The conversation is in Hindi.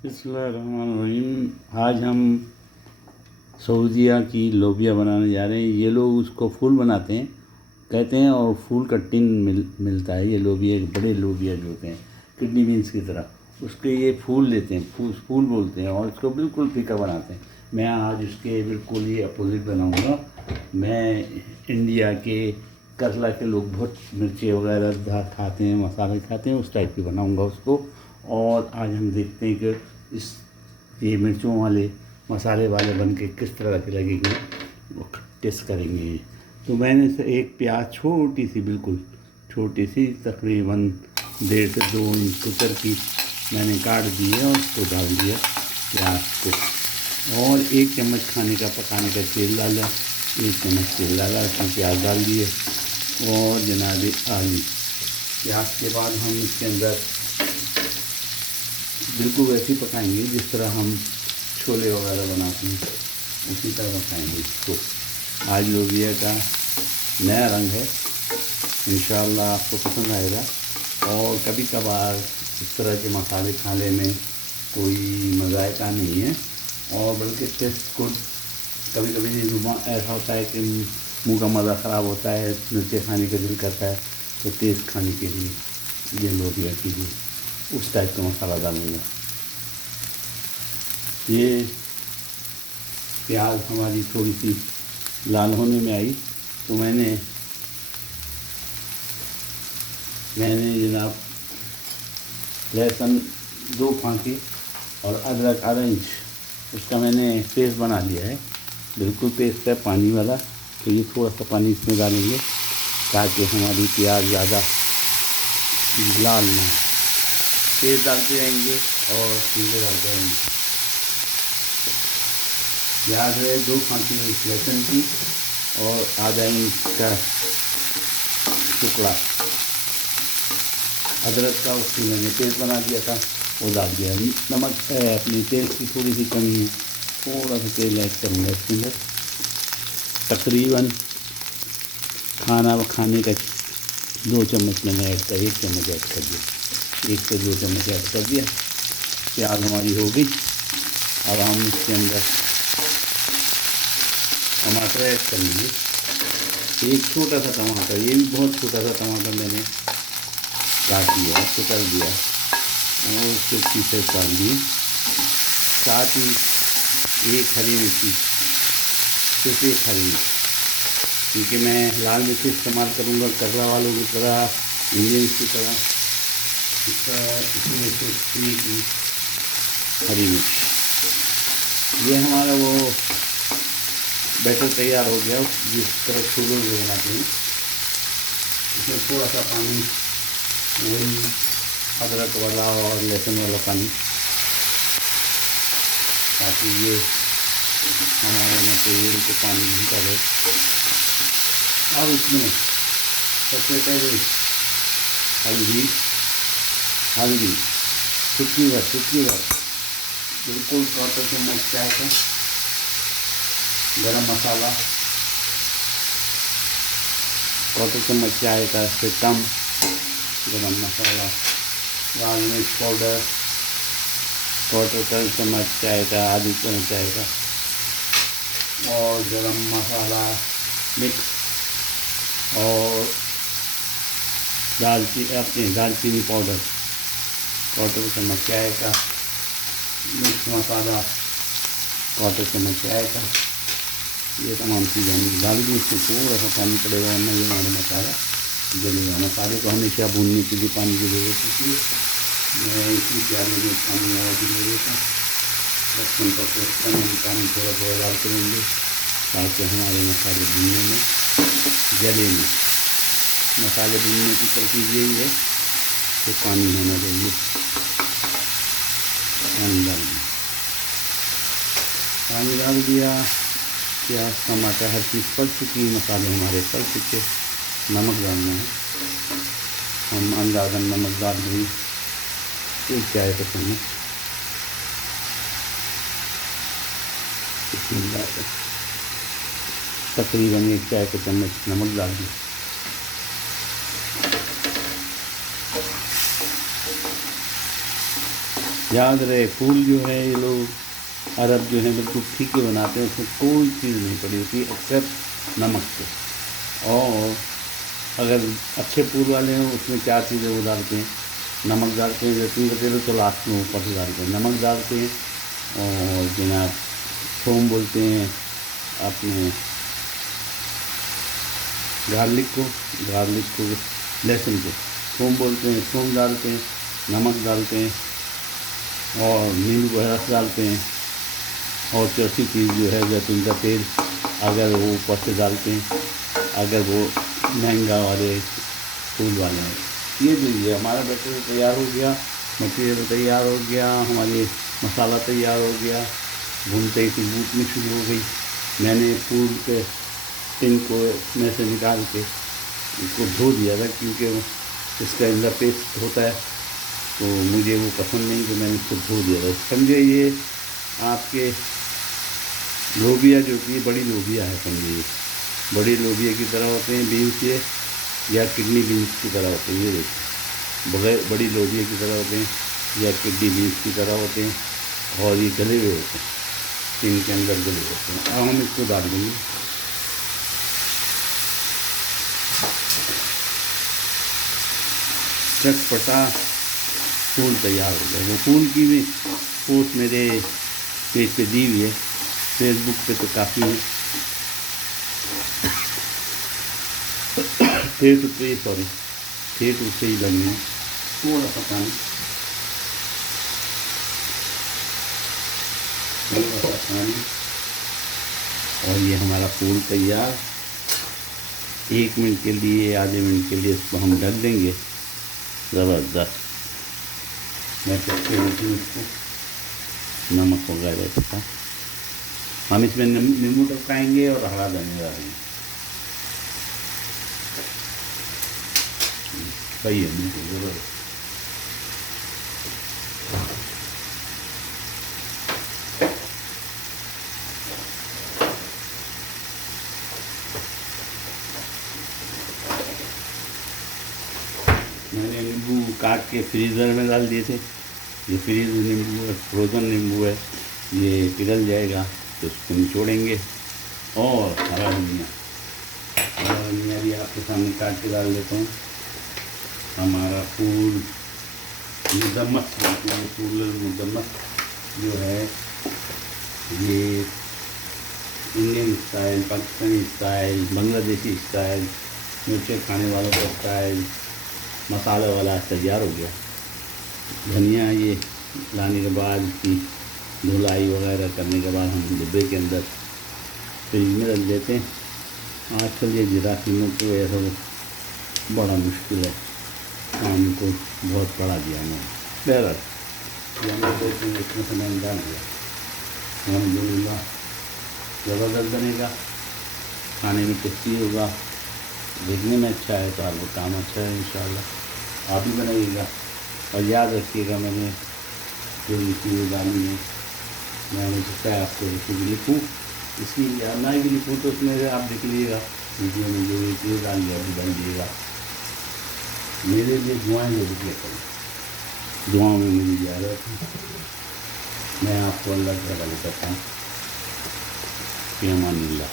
बिस्मिल्लाहिर्रहमानिर्रहीम। आज हम सऊदिया की लोबिया बनाने जा रहे हैं। ये लोग उसको फूल बनाते हैं कहते हैं, और फूल का टिन मिलता है। ये लोबिया बड़े लोबिया जो होते हैं किडनी बीन्स की तरह, उसके ये फूल लेते हैं, फूल बोलते हैं, और इसको बिल्कुल फीका बनाते हैं। मैं आज इसके बिल्कुल ही अपोजिट बनाऊंगा। मैं इंडिया के केरला के लोग बहुत मिर्ची वगैरह खाते हैं, मसाले खाते हैं, उस टाइप की बनाऊंगा उसको। और आज हम देखते हैं कि ये मिर्चों वाले मसाले वाले बन के किस तरह के लगेंगे, वो टेस्ट करेंगे। तो मैंने एक प्याज छोटी सी, बिल्कुल छोटी सी, तकरीबन 1.5 से 2 इंच कुतर की मैंने काट दी है और उसको डाल दिया प्याज को। और 1 चम्मच खाने का पकाने का तेल डाला, 1 चम्मच तेल डाला, उसमें प्याज डाल दिए और जनाब आलू। प्याज के बाद हम इसके अंदर बिल्कुल वैसे ही पकाएंगे जिस तरह हम छोले वगैरह बनाते हैं, उसी तरह पकाएंगे इसको। आज लोबिया का नया रंग है, इंशाअल्लाह आपको पसंद आएगा। और कभी कभार इस तरह के मसाले खाने में कोई मज़ायका नहीं है, और बल्कि टेस्ट गुड। कभी कभी ऐसा होता है कि मुंह का मज़ा ख़राब होता है, मिर्ची खाने का दिल करता है, तो टेस्ट खाने के लिए ये लोबिया कीजिए, उस टाइप का मसाला डालूँगा। ये प्याज हमारी थोड़ी सी लाल होने में आई, तो मैंने जनाब लहसुन 2 फांके और अदरक आधा इंच, उसका मैंने पेस्ट बना लिया है। बिल्कुल पेस्ट है, पानी वाला। तो ये थोड़ा सा पानी इसमें डालेंगे ताकि हमारी प्याज ज़्यादा लाल ना हो। पेस्ट डालते रहेंगे और चीज़ें डालते रहेंगे। प्याज है 2 फांकी लहसुन की और आधा इंच का टुकड़ा अदरक का, उसकी मैंने पेस्ट बना दिया था, वो डाल दिया। नमक है, अपनी तेल की थोड़ी सी कमी है, थोड़ा सा तेल ऐड करूँगा इसके अंदर। तकरीबन खाने का 2 चम्मच मैंने ऐड कर, 1 चम्मच ऐड कर दिया, 1 से 2 चम्मच ऐड कर दिया। प्याज हमारी हो गई। अब हम इसके अंदर टमाटर ऐड कर लेंगे। एक छोटा सा टमाटर, ये भी बहुत छोटा सा टमाटर मैंने काट लिया, कुतर दिया और उसके पीसेस डाल दिए। साथ ही 1 हरी मिर्ची, सिर्फ 1 हरी मिर्च, क्योंकि मैं लाल मिर्च इस्तेमाल करूँगा केरला वालों की तरह, इंडियंस की तरह, इसमें से 1 हरी मिर्च। ये हमारा वो बैटर तैयार हो गया, जिस तरह छोले में बनाते हैं। इसमें थोड़ा सा पानी, वही अदरक वाला और लहसुन वाला पानी, ताकि ये हमारे मटेरियल को पानी नहीं करे। अब इसमें सबसे पहले हल्दी चुटकी भर, बिल्कुल 1/4 चम्मच चाय का गरम मसाला, 1/4 चम्मच चाय का से कम गरम मसाला, लाल मिर्च पाउडर 1/4 चम्मच चाय का, आधी चम्मच चाय का, और गरम मसाला मिक्स, और दालचीनी पाउडर 1/4 चम्मच चाय का, मिक्स मसाला 1/4 चम्मच चाय का। ये तमाम चीज़ें हम डाल दी। इसमें थोड़ा सा पानी पड़ेगा, वरना ये हमारा मसाला जलेगा। मसाले को हमेशा भूनने के लिए पानी की ज़रूरत होती है। मैं इसी प्याले में पानी और भी ले लेता, 10 मिनट तक हम पानी थोड़ा थोड़ा डालते रहेंगे ताकि हमारे मसाले भूनने में जले नहीं। मसाले भूनने की तरकीब यही है कि पानी होना चाहिए। पानी डाल दिया, प्याज टमाटर हर चीज़ पक चुकी, मसाले हमारे पक चुके। नमक डालना है, हम अंदाज़न नमक डाल देंगे 1 चाय का चम्मच। तकरीबन 1 चाय का चम्मच नमक डाल दें। याद रहे, फूल जो है ये लोग अरब जो है बिल्कुल फीके बनाते हैं, उसमें कोई चीज़ नहीं पड़ी होती एक्सेप्ट नमक से। और अगर अच्छे फूल वाले हैं उसमें क्या चीज़ें वो डालते हैं, नमक डालते हैं, जैतून का तेल तो लास्ट में ऊपर से डालते हैं, नमक डालते हैं, और जनाब थोम बोलते हैं अपने गार्लिक को लहसुन को थोम बोलते हैं, थोम डालते हैं, नमक डालते हैं और नींबू का रस डालते हैं। और चौथी चीज़ जो है जैतून का तेल, अगर वो ऊपर से डालते हैं, अगर वो महंगा वाले फूल वाले हैं। ये लीजिए हमारा बैटर तैयार हो गया, मटीरियल तैयार हो गया, हमारी मसाला तैयार हो गया। भूनते ही खुशबू उठनी शुरू हो गई। मैंने फूल के टिन को में से निकाल के इसको धो दिया था, क्योंकि इसका अंदर पेस्ट होता है तो मुझे वो पसंद नहीं, तो मैंने इसको धो दिया था। समझे ये आपके लोबिया जो कि बड़ी लोबिया है, समझिए ये बड़ी लोबिया की तरह होते हैं बीन्स ये, या किडनी बीन्स की तरह होते हैं। ये देखिए बड़ी लोबिया की तरह होते हैं या किडनी बीन्स की तरह होते हैं, और ये गले हुए होते हैं, इनके अंदर गले होते हैं। अब हम इसको डाल देंगे। चटपटा फूल तैयार हो गया। वो फूल की भी पोस्ट मेरे पेज पे दी हुई है, फेसबुक पे तो काफ़ी है, फेसबुक पे ही लगनी है। थोड़ा सा पानी, और ये हमारा फूल तैयार। 1 मिनट के लिए, आधे मिनट के लिए इसको हम ढक देंगे। ज़बरदस्त। मैं चखते हूँ इसको, नमक वगैरह इसका। हम इसमें नींबू टपकाएंगे और हरा धनिया डालेंगे। सही है, बिल्कुल ज़बरदस्त। मैंने नींबू काट के फ्रीज़र में डाल दिए थे। ये फ्रीज नींबू है, फ्रोज़न नींबू है, ये पिघल जाएगा तो उसको निचोड़ेंगे। और हरा धनिया भी आपके सामने काट के डाल देता हूँ। हमारा फूल मुदम्मस, फूल मुदम्मस जो है ये Indian style, Pakistani style, Bangladeshi style, मिर्चे खाने वालों का स्टाइल, मसाले वाला तैयार हो गया। धनिया ये लाने के बाद की धुलाई वगैरह करने के बाद हम डिब्बे के अंदर फ्रिज में रख देते हैं। आजकल ये ज़रा कीमत तो ऐसा बड़ा मुश्किल है, काम को बहुत बढ़ा दिया मैंने। बहरहाल इसमें से मैंने डाल दिया, अलहम्दुलिल्लाह ज़बरदस्त बनेगा, खाने में टेस्टी होगा, देखने में अच्छा है तो आपको काम अच्छा है इंशाल्लाह। आप भी बनाइएगा और याद रखिएगा, मैंने जो चीज़ें डाली हैं मैंने सोचा है आपको रेसिपी लिखूँ, इसलिए ना ही लिखूँ तो उसमें से आप देख लीजिएगा वीडियो में जो ये चीज़ डाल दिया वो डाल दीजिएगा। मेरे लिए दुआएं ज़रूर किया करें, दुआओं में मेरी इजाज़त है। मैं आपको अल्लाह के हवाले करता हूँ। फ़ी अमानिल्लाह।